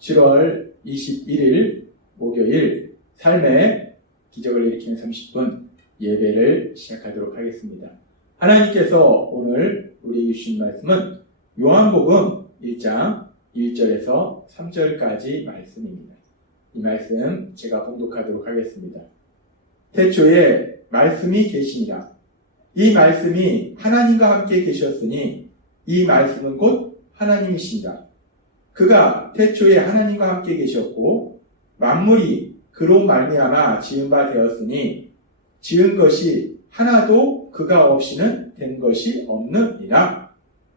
7월 21일 목요일 삶의 기적을 일으키는 30분 예배를 시작하도록 하겠습니다. 하나님께서 오늘 우리에게 주신 말씀은 요한복음 1장 1절에서 3절까지 말씀입니다. 이 말씀 제가 봉독하도록 하겠습니다. 태초에 말씀이 계시니라. 이 말씀이 하나님과 함께 계셨으니 이 말씀은 곧 하나님이시니라. 그가 태초에 하나님과 함께 계셨고 만물이 그로 말미암아 지은 바 되었으니 지은 것이 하나도 그가 없이는 된 것이 없느니라.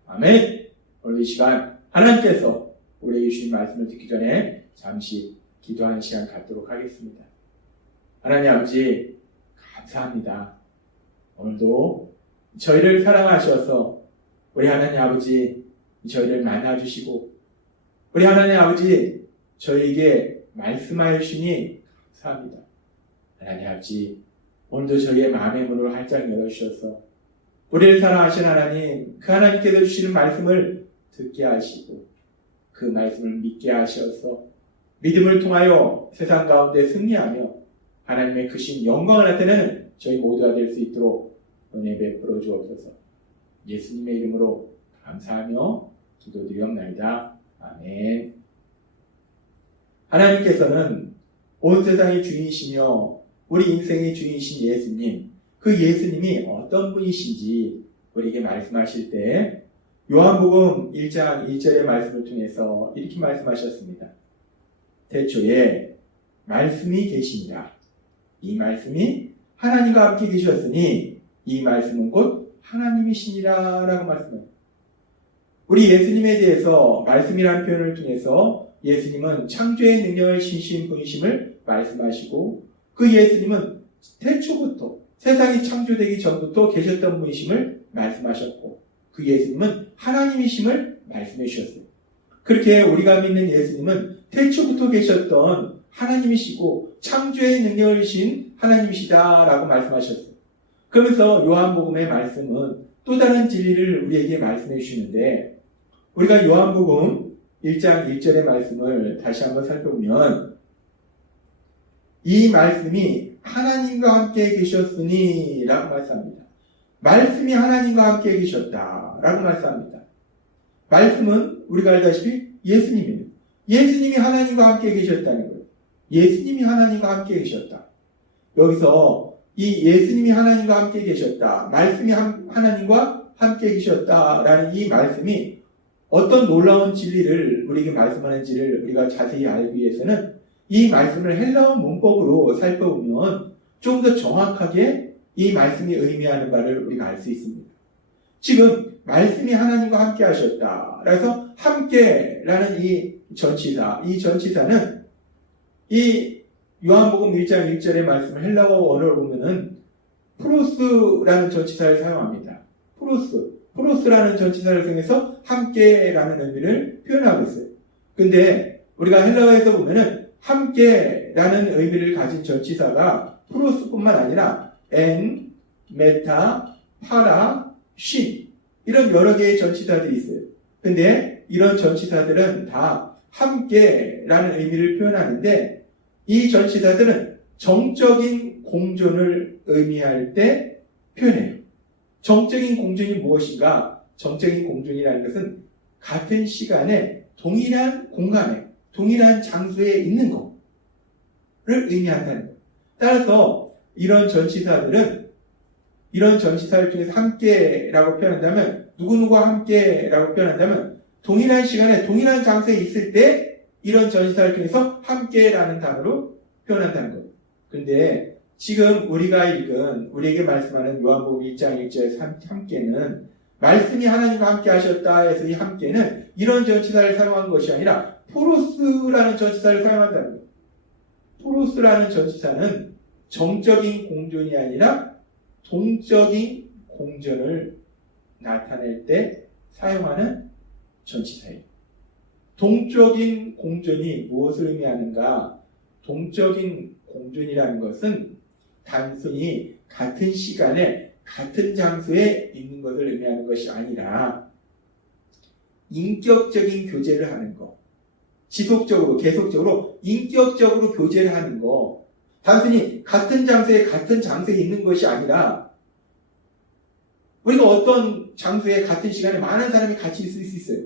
아멘. 오늘 이 시간 하나님께서 우리에게 주신 말씀을 듣기 전에 잠시 기도하는 시간 갖도록 하겠습니다. 하나님 아버지 감사합니다. 오늘도 저희를 사랑하셔서 우리 하나님 아버지 저희를 만나주시고 우리 하나님 아버지 저희에게 말씀하여 주시니 감사합니다. 하나님 아버지 오늘도 저희의 마음의 문을 활짝 열어주셔서 우리를 사랑하신 하나님 그 하나님께서 주시는 말씀을 듣게 하시고 그 말씀을 믿게 하셔서 믿음을 통하여 세상 가운데 승리하며 하나님의 크신 영광을 나타내는 저희 모두가 될 수 있도록 은혜 베풀어 주옵소서. 예수님의 이름으로 감사하며 기도드리옵나이다. 아멘. 하나님께서는 온 세상의 주인이시며 우리 인생의 주인이신 예수님, 그 예수님이 어떤 분이신지 우리에게 말씀하실 때 요한복음 1장 1절의 말씀을 통해서 이렇게 말씀하셨습니다. 태초에 말씀이 계시니라. 이 말씀이 하나님과 함께 계셨으니 이 말씀은 곧 하나님이시니라 라고 말씀합니다. 우리 예수님에 대해서 말씀이라는 표현을 통해서 예수님은 창조의 능력을 신신 분이심을 말씀하시고 그 예수님은 태초부터 세상이 창조되기 전부터 계셨던 분이심을 말씀하셨고 그 예수님은 하나님이심을 말씀해 주셨어요. 그렇게 우리가 믿는 예수님은 태초부터 계셨던 하나님이시고 창조의 능력을 신 하나님이시다라고 말씀하셨어요. 그러면서 요한복음의 말씀은 또 다른 진리를 우리에게 말씀해 주시는데 우리가 요한복음 1장 1절의 말씀을 다시 한번 살펴보면 이 말씀이 하나님과 함께 계셨으니 라고 말씀합니다. 말씀이 하나님과 함께 계셨다 라고 말씀합니다. 말씀은 우리가 알다시피 예수님이에요. 예수님이 하나님과 함께 계셨다는 거예요. 예수님이 하나님과 함께 계셨다. 여기서 이 예수님이 하나님과 함께 계셨다. 말씀이 하나님과 함께 계셨다라는 이 말씀이 어떤 놀라운 진리를 우리에게 말씀하는지를 우리가 자세히 알기 위해서는 이 말씀을 헬라어 문법으로 살펴보면 좀 더 정확하게 이 말씀이 의미하는 바를 우리가 알 수 있습니다. 지금 말씀이 하나님과 함께 하셨다. 그래서 함께라는 이 전치사는 이 요한복음 1장 1절의 말씀을 헬라어 원어로 보면은 프로스라는 전치사를 사용합니다. 프로스라는 전치사를 통해서 함께라는 의미를 표현하고 있어요. 근데 우리가 헬라어에서 보면은 함께라는 의미를 가진 전치사가 프로스뿐만 아니라 엔, 메타, 파라, 신 이런 여러 개의 전치사들이 있어요. 근데 이런 전치사들은 다 함께라는 의미를 표현하는데 이 전치사들은 정적인 공존을 의미할 때 표현해요. 정적인 공존이 무엇인가? 정적인 공존이라는 것은 같은 시간에 동일한 공간에 동일한 장소에 있는 것을 의미한다는 거예요. 따라서 이런 전치사를 통해서 함께라고 표현한다면 누구누구와 함께라고 표현한다면 동일한 시간에 동일한 장소에 있을 때 이런 전치사를 통해서 함께라는 단어로 표현한다는 거예요. 그런데 지금 우리가 읽은 우리에게 말씀하는 요한복음 1장 1절의 함께는 말씀이 하나님과 함께 하셨다 해서 이 함께는 이런 전치사를 사용한 것이 아니라 포로스라는 전치사를 사용한다는 거예요. 포로스라는 전치사는 정적인 공존이 아니라 동적인 공존을 나타낼 때 사용하는 전치사예요. 동적인 공존이 무엇을 의미하는가? 동적인 공존이라는 것은 단순히 같은 시간에 같은 장소에 있는 것을 의미하는 것이 아니라 인격적인 교제를 하는 것, 지속적으로 계속적으로 인격적으로 교제를 하는 거, 단순히 같은 장소에 있는 것이 아니라 우리가 어떤 장소에 같은 시간에 많은 사람이 같이 있을 수 있어요.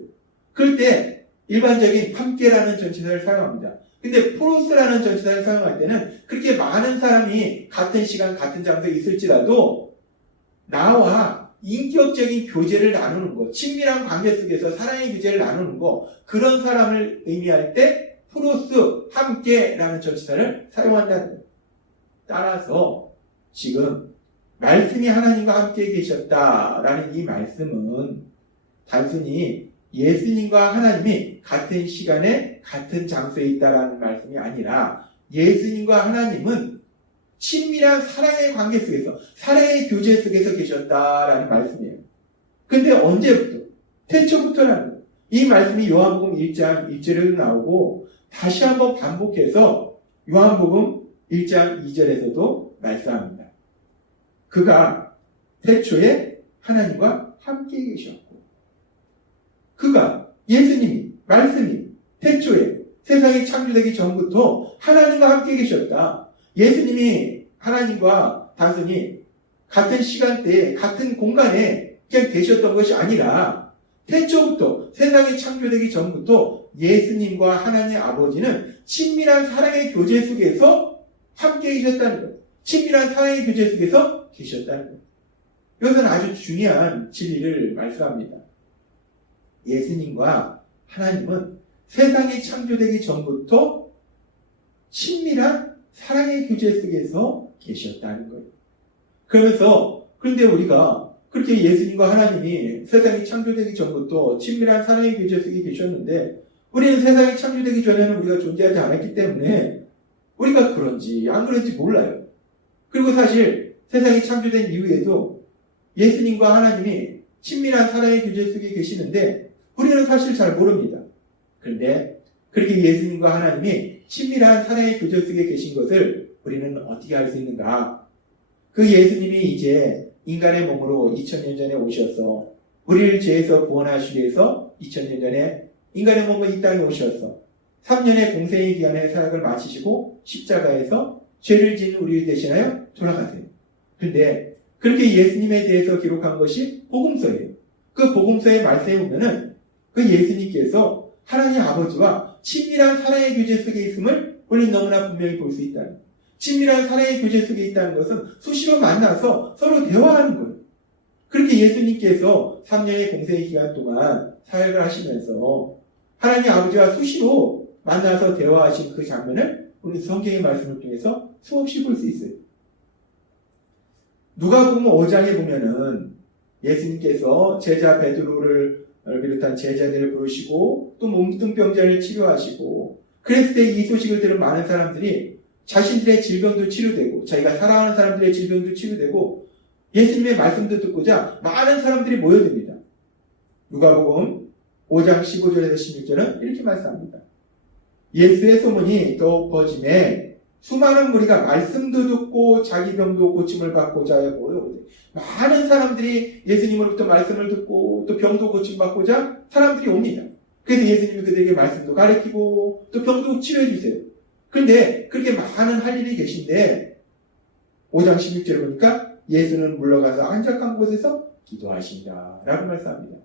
그럴 때 일반적인 함께라는 전치사를 사용합니다. 근데 프로스라는 전치사를 사용할 때는 그렇게 많은 사람이 같은 시간 같은 장소에 있을지라도 나와 인격적인 교제를 나누는 것, 친밀한 관계 속에서 사랑의 교제를 나누는 것, 그런 사람을 의미할 때 프로스, 함께라는 전치사를 사용한다는 거예요. 따라서 지금 말씀이 하나님과 함께 계셨다라는 이 말씀은 단순히 예수님과 하나님이 같은 시간에 같은 장소에 있다라는 말씀이 아니라 예수님과 하나님은 친밀한 사랑의 관계 속에서, 사랑의 교제 속에서 계셨다라는 말씀이에요. 근데 언제부터? 태초부터라는 거예요. 이 말씀이 요한복음 1장 1절에도 나오고 다시 한번 반복해서 요한복음 1장 2절에서도 말씀합니다. 그가 태초에 하나님과 함께 계셨고, 그가, 예수님이, 말씀이 태초에 세상이 창조되기 전부터 하나님과 함께 계셨다. 예수님이 하나님과 단순히 같은 시간대에 같은 공간에 그냥 계셨던 것이 아니라 태초부터, 세상이 창조되기 전부터 예수님과 하나님의 아버지는 친밀한 사랑의 교제 속에서 함께 계셨다는 것. 친밀한 사랑의 교제 속에서 계셨다는 것. 이것은 아주 중요한 진리를 말씀합니다. 예수님과 하나님은 세상이 창조되기 전부터 친밀한 사랑의 교제 속에서 계셨다는 거예요. 그런데 우리가 그렇게 예수님과 하나님이 세상이 창조되기 전부터 친밀한 사랑의 교제 속에 계셨는데, 우리는 세상이 창조되기 전에는 우리가 존재하지 않았기 때문에 우리가 그런지 안 그런지 몰라요. 그리고 사실 세상이 창조된 이후에도 예수님과 하나님이 친밀한 사랑의 교제 속에 계시는데 우리는 사실 잘 모릅니다. 그런데 그렇게 예수님과 하나님이 친밀한 사랑의 교제 속에 계신 것을 우리는 어떻게 알 수 있는가? 그 예수님이 이제 인간의 몸으로 2000년 전에 오셔서 우리를 죄에서 구원하시기 위해서 2000년 전에 인간의 몸으로 이 땅에 오셔서 3년의 공생의 기간의 사역을 마치시고 십자가에서 죄를 지은 우리를 대신하여 돌아가세요. 그런데 그렇게 예수님에 대해서 기록한 것이 복음서예요. 그 복음서의 말씀에 보면은 그 예수님께서 하나님 아버지와 친밀한 사랑의 교제 속에 있음을 우리는 너무나 분명히 볼 수 있다는 거예요. 친밀한 사랑의 교제 속에 있다는 것은 수시로 만나서 서로 대화하는 거예요. 그렇게 예수님께서 3년의 공생의 기간 동안 사역을 하시면서 하나님 아버지와 수시로 만나서 대화하신 그 장면을 우리 성경의 말씀을 통해서 수없이 볼 수 있어요. 누가복음 5장에 보면은 예수님께서 제자 베드로를 비롯한 제자들을 부르시고 또 몸뚱병자를 치료하시고, 그랬을 때 이 소식을 들은 많은 사람들이 자신들의 질병도 치료되고 자기가 사랑하는 사람들의 질병도 치료되고 예수님의 말씀도 듣고자 많은 사람들이 모여듭니다. 누가복음 5장 15절에서 16절은 이렇게 말씀합니다. 예수의 소문이 더욱 퍼짐에 수많은 무리가 말씀도 듣고 자기 병도 고침을 받고자 하여 모여오되, 많은 사람들이 예수님으로부터 말씀을 듣고 또 병도 고침받고자 사람들이 옵니다. 그래서 예수님이 그들에게 말씀도 가르치고 또 병도 치료해 주세요. 그런데 그렇게 많은 할 일이 계신데 5장 16절에 보니까 예수는 물러가서 한적한 곳에서 기도하신다 라고 말씀합니다.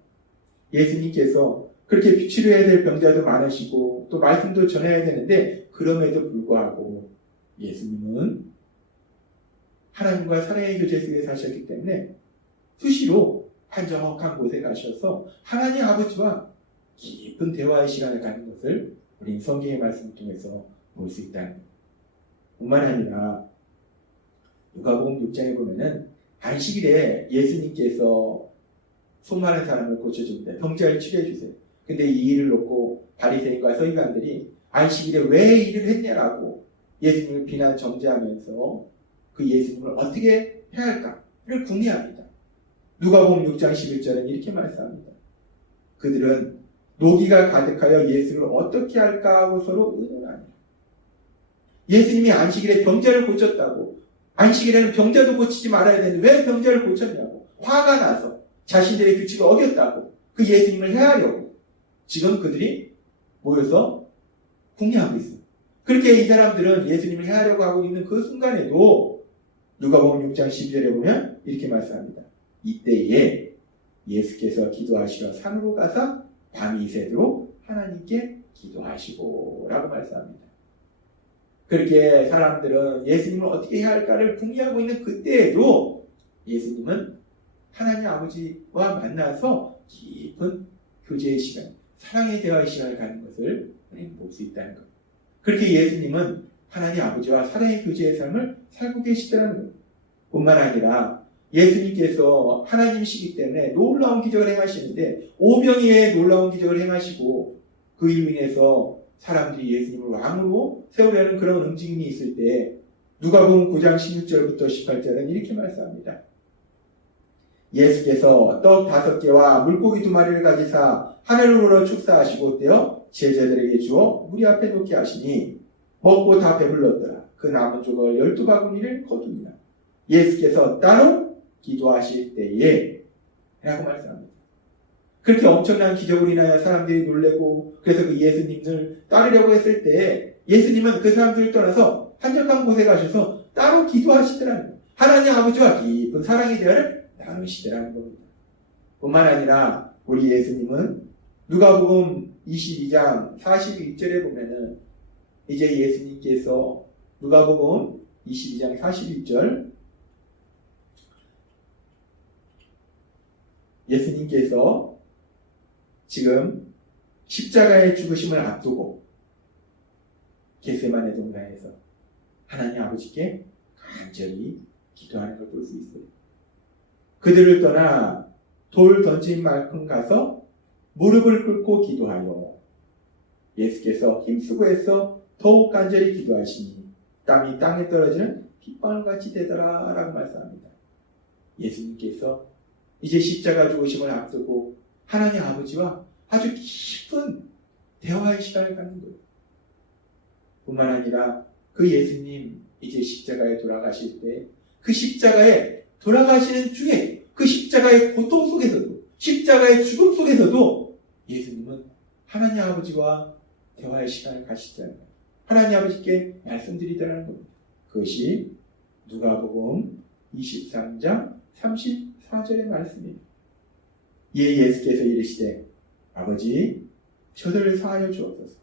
예수님께서 그렇게 치료해야 될 병자도 많으시고 또 말씀도 전해야 되는데 그럼에도 불구하고 예수님은 하나님과 사랑의 교제 속에 사셨기 때문에 수시로 한적한 곳에 가셔서 하나님 아버지와 깊은 대화의 시간을 갖는 것을 우리 성경의 말씀을 통해서 볼 수 있다는 것. 뿐만 아니라 누가복음 6장에 보면은 안식일에 예수님께서 수많은 사람을 고쳐줍니다. 병자를 치료해 주세요. 근데 이 일을 놓고 바리새인과 서기관들이 안식일에 왜 일을 했냐라고 예수님을 비난 정죄하면서 그 예수님을 어떻게 해야 할까를 궁리합니다. 누가복음 6장 11절은 이렇게 말씀합니다. 그들은 노기가 가득하여 예수를 어떻게 할까 하고 서로 의논하니, 예수님이 안식일에 병자를 고쳤다고, 안식일에는 병자도 고치지 말아야 되는데 왜 병자를 고쳤냐고 화가 나서 자신들의 규칙을 어겼다고 그 예수님을 해하려고 지금 그들이 모여서 궁리하고 있어요. 그렇게 이 사람들은 예수님을 해하려고 하고 있는 그 순간에도 누가복음 6장 12절에 보면 이렇게 말씀합니다. 이때에 예수께서 기도하시러 산으로 가사 밤이 새도록 하나님께 기도하시고 라고 말씀합니다. 그렇게 사람들은 예수님을 어떻게 해야 할까를 궁리하고 있는 그때에도 예수님은 하나님 아버지와 만나서 깊은 교제의 시간, 사랑의 대화의 시간을 갖는 것을 우리는 볼 수 있다는 것. 그렇게 예수님은 하나님 아버지와 사랑의 교제의 삶을 살고 계시더라는 것. 뿐만 아니라 예수님께서 하나님이시기 때문에 놀라운 기적을 행하시는데 오병이의 놀라운 기적을 행하시고 그 일로 인해서 사람들이 예수님을 왕으로 세우려는 그런 움직임이 있을 때 누가복음 9장 16절부터 18절은 이렇게 말씀합니다. 예수께서 떡 5개와 물고기 2마리를 가지사 하늘을 우러 축사하시고 떼어 제자들에게 주어 무리 앞에 놓게 하시니 먹고 다 배불렀더라. 그 남은 조각 12바구니를 거두니라. 예수께서 따로 기도하실 때에 라고 말씀합니다. 그렇게 엄청난 기적으로 인하여 사람들이 놀래고 그래서 그 예수님을 따르려고 했을 때 예수님은 그 사람들을 떠나서 한적한 곳에 가셔서 따로 기도하시더라는 거예요. 하나님 아버지와 깊은 사랑의 대화를 나누시더라는 겁니다. 뿐만 아니라 우리 예수님은 누가복음 22장 41절에 보면은 이제 예수님께서 누가복음 22장 41절 예수님께서 지금 십자가의 죽으심을 앞두고 겟세마네 동산에서 하나님 아버지께 간절히 기도하는 걸 볼 수 있어요. 그들을 떠나 돌 던진 만큼 가서 무릎을 꿇고 기도하여 예수께서 힘쓰고 해서 더욱 간절히 기도하시니 땀이 땅에 떨어지는 핏방울같이 되더라 라고 말씀합니다. 예수님께서 이제 십자가 죽으심을 앞두고 하나님 아버지와 아주 깊은 대화의 시간을 갖는 거예요. 뿐만 아니라 그 예수님 이제 십자가에 돌아가실 때 그 십자가에 돌아가시는 중에 그 십자가의 고통 속에서도 십자가의 죽음 속에서도 예수님은 하나님 아버지와 대화의 시간을 가시잖아요. 하나님 아버지께 말씀드리더라는 겁니다. 그것이 누가복음 23장 34절의 말씀입니다. 이에 예수께서 이르시되 아버지 저들을 사하여 주옵소서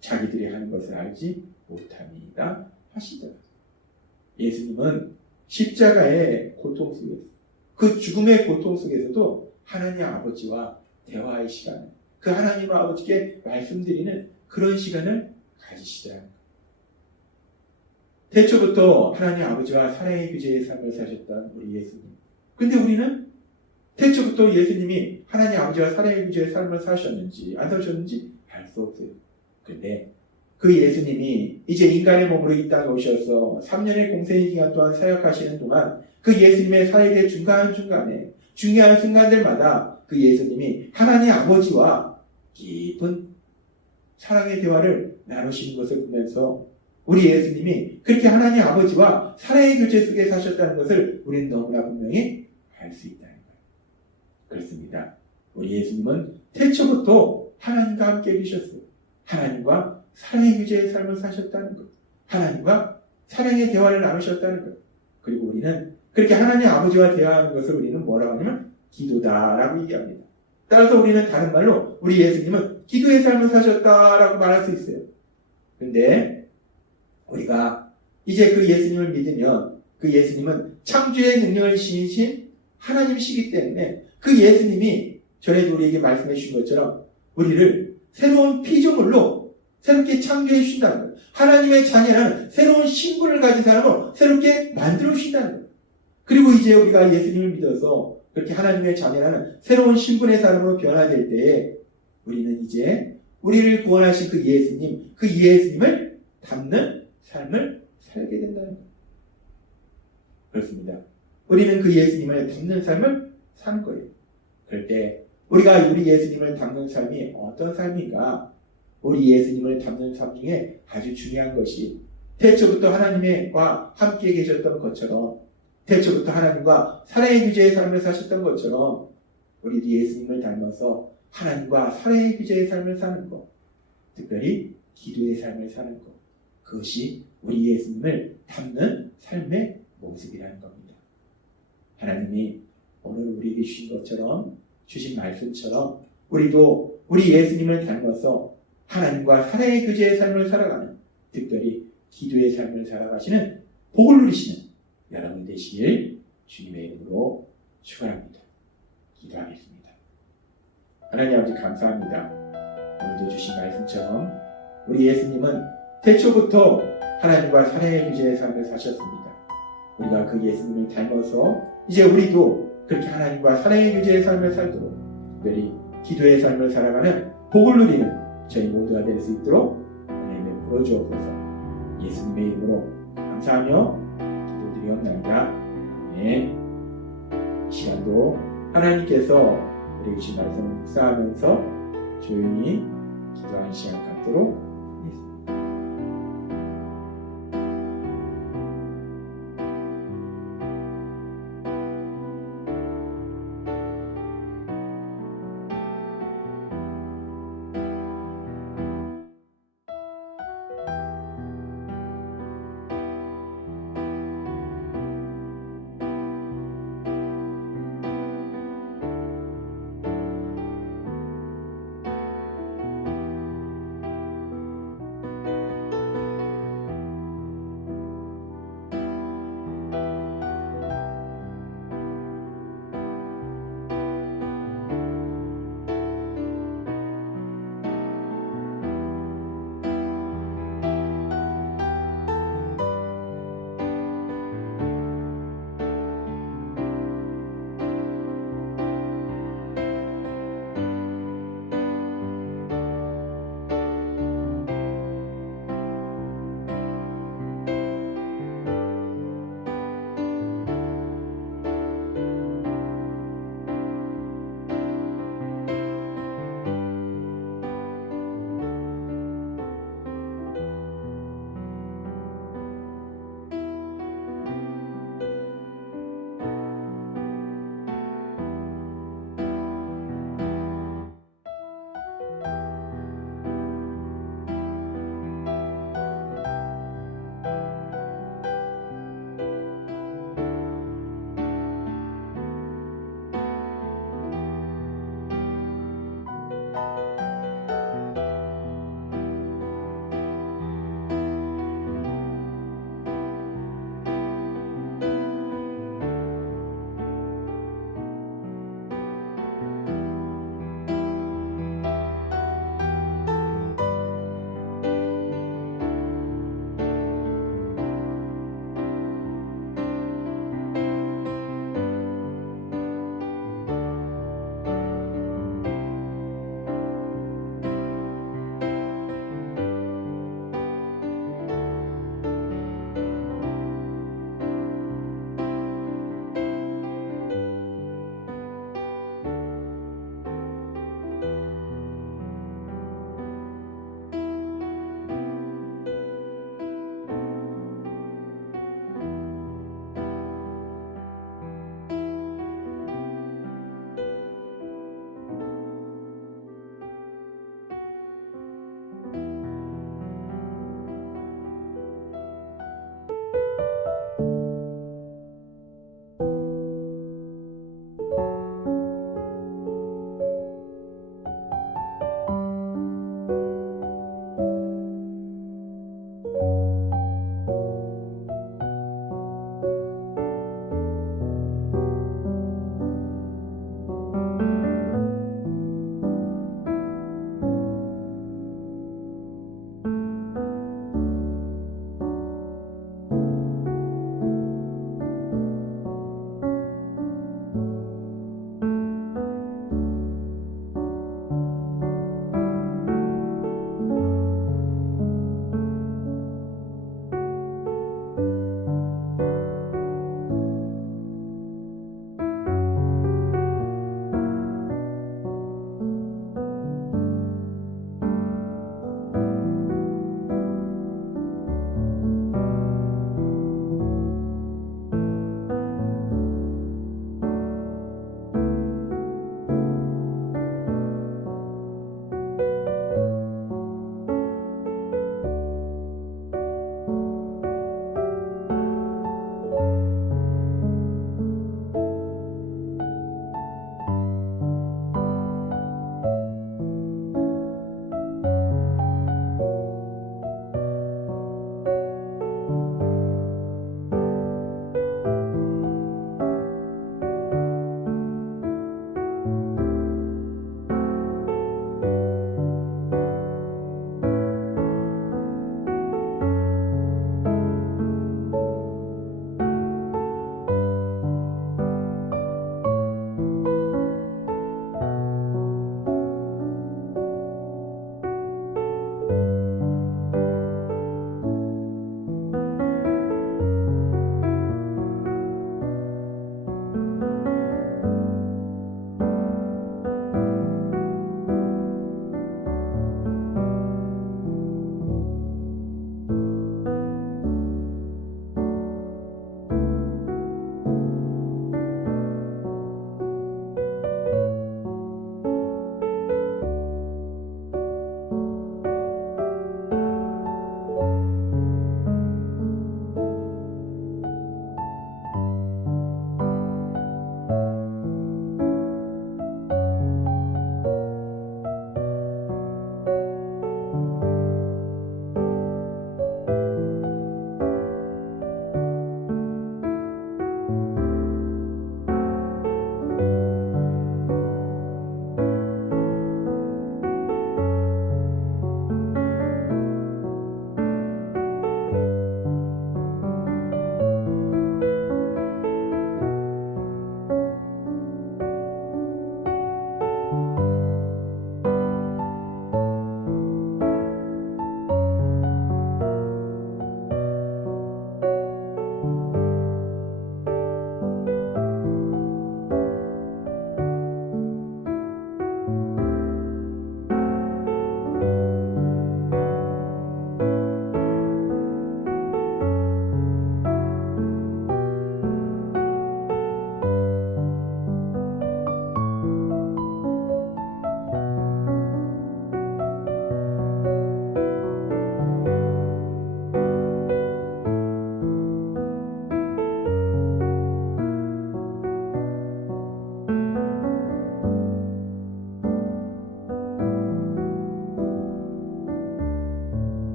자기들이 하는 것을 알지 못합니다 하시더라. 예수님은 십자가의 고통 속에서 그 죽음의 고통 속에서도 하나님 아버지와 대화의 시간을 그 하나님 아버지께 말씀드리는 그런 시간을 가지시더라는 거예요. 태초부터 하나님 아버지와 사랑의 교제의 삶을 사셨던 우리 예수님. 근데 우리는 태초부터 예수님이 하나님 아버지와 사랑의 교제의 삶을 사셨는지 안 사셨는지 알 수 없어요. 그런데 그 예수님이 이제 인간의 몸으로 이 땅에 오셔서 3년의 공생의 기간 동안 사역하시는 동안 그 예수님의 사역의 중간중간에 중요한 순간들마다 그 예수님이 하나님 아버지와 깊은 사랑의 대화를 나누시는 것을 보면서 우리 예수님이 그렇게 하나님 아버지와 사랑의 교제 속에 사셨다는 것을 우리는 너무나 분명히 알 수 있다는 거예요. 그렇습니다. 우리 예수님은 태초부터 하나님과 함께 계셨어요. 하나님과 사랑의 교제의 삶을 사셨다는 것. 하나님과 사랑의 대화를 나누셨다는 것. 그리고 우리는 그렇게 하나님 아버지와 대화하는 것을 우리는 뭐라고 하냐면 기도다라고 얘기합니다. 따라서 우리는 다른 말로 우리 예수님은 기도의 삶을 사셨다라고 말할 수 있어요. 그런데 우리가 이제 그 예수님을 믿으면 그 예수님은 창조의 능력을 지니신 하나님이시기 때문에 그 예수님이 전에도 우리에게 말씀해 주신 것처럼 우리를 새로운 피조물로 새롭게 창조해 주신다는 거예요. 하나님의 자녀라는 새로운 신분을 가진 사람으로 새롭게 만들어 주신다는 거예요. 그리고 이제 우리가 예수님을 믿어서 그렇게 하나님의 자녀라는 새로운 신분의 사람으로 변화될 때에 우리는 이제 우리를 구원하신 그 예수님, 그 예수님을 닮는 삶을 살게 된다는 거예요. 그렇습니다. 우리는 그 예수님을 닮는 삶을 사는 거예요. 그럴 때 우리가 우리 예수님을 닮는 삶이 어떤 삶인가? 우리 예수님을 닮는 삶 중에 아주 중요한 것이 태초부터 하나님과 함께 계셨던 것처럼 태초부터 하나님과 사랑의 교제의 삶을 사셨던 것처럼 우리 예수님을 닮아서 하나님과 사랑의 교제의 삶을 사는 것. 특별히 기도의 삶을 사는 것, 그것이 우리 예수님을 닮는 삶의 모습이라는 겁니다. 하나님이 오늘 우리에게 주신 말씀처럼 우리도 우리 예수님을 닮아서 하나님과 사랑의 교제의 삶을 살아가는, 특별히 기도의 삶을 살아가시는 복을 누리시는 여러분 되시길 주님의 이름으로 축원합니다. 기도하겠습니다. 하나님 아버지 감사합니다. 오늘도 주신 말씀처럼 우리 예수님은 태초부터 하나님과 사랑의 교제의 삶을 사셨습니다. 우리가 그 예수님을 닮아서 이제 우리도 그렇게 하나님과 사랑의 교제의 삶을 살도록, 특별히 기도의 삶을 살아가는 복을 누리는 저희 모두가 될 수 있도록 하나님의 불어 주옵소서. 예수님의 이름으로 감사하며 기도드리옵나이다. 네. 시간도 하나님께서 우리에게 주신 말씀을 묵상하면서 조용히 기도하는 시간 갖도록